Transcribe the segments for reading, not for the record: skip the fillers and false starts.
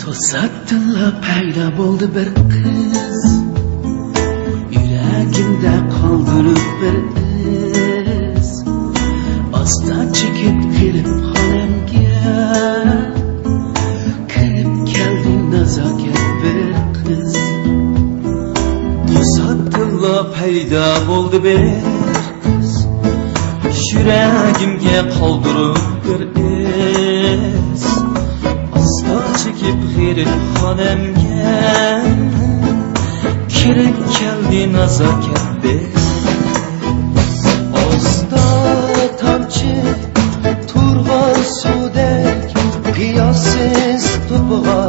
To'satdan paydo bo'ldi bir qiz, yuragimda qoldirib bir iz. Asta chekib kelib xonamga, kirib keldi nazokat bir qiz. To'satdan paydo bo'ldi bir qiz, yuragimga qoldirib bir iz. Çekip girip xonamga, kirib keldi nazokat biz. Ozda tomchi turg'on suvdek, qiyossiz to'pg'a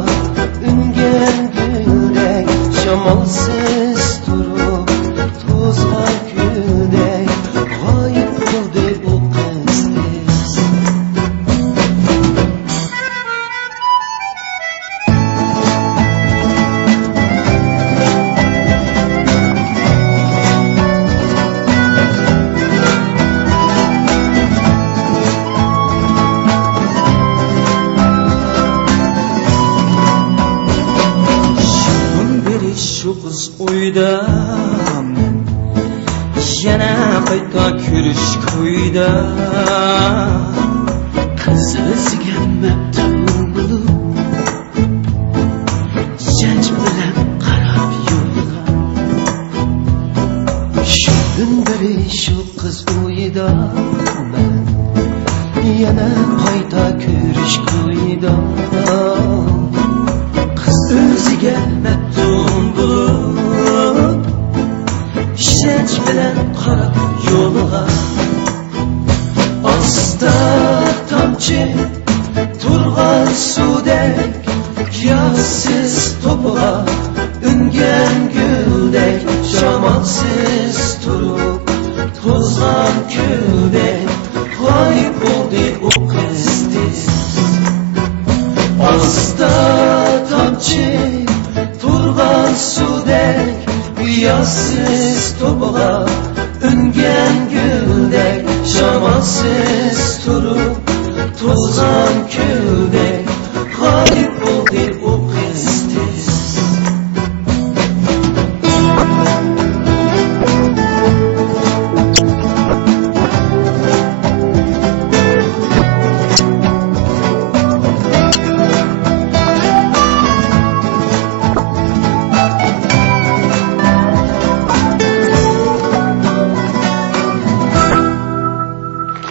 ungan guldek, shamolsiz turib to'zg'an kuldek, g'oyib bo'ldi u qiz tez. Şu kız uyda men, yana qayta ko'rish ko'yda. Qiz o'ziga maftun bo'lib, janj bilan qarab yo'lga. Shundan beri shu qiz uyda men, yana qayta ko'rish ko'yda. Qiz o'ziga maftun bo'lib, janj bilan qarab yo'lga. Asta tomchi turg'on suvdek, qiyossiz to'pg'a ungan guldek, shamolsiz turib to'zg'an kuldek, g'oyib bo'ldi u qiz tez. Asta tomchi turg'on suvdek, qiyossiz to'pg'a ungan guldek, shamolsiz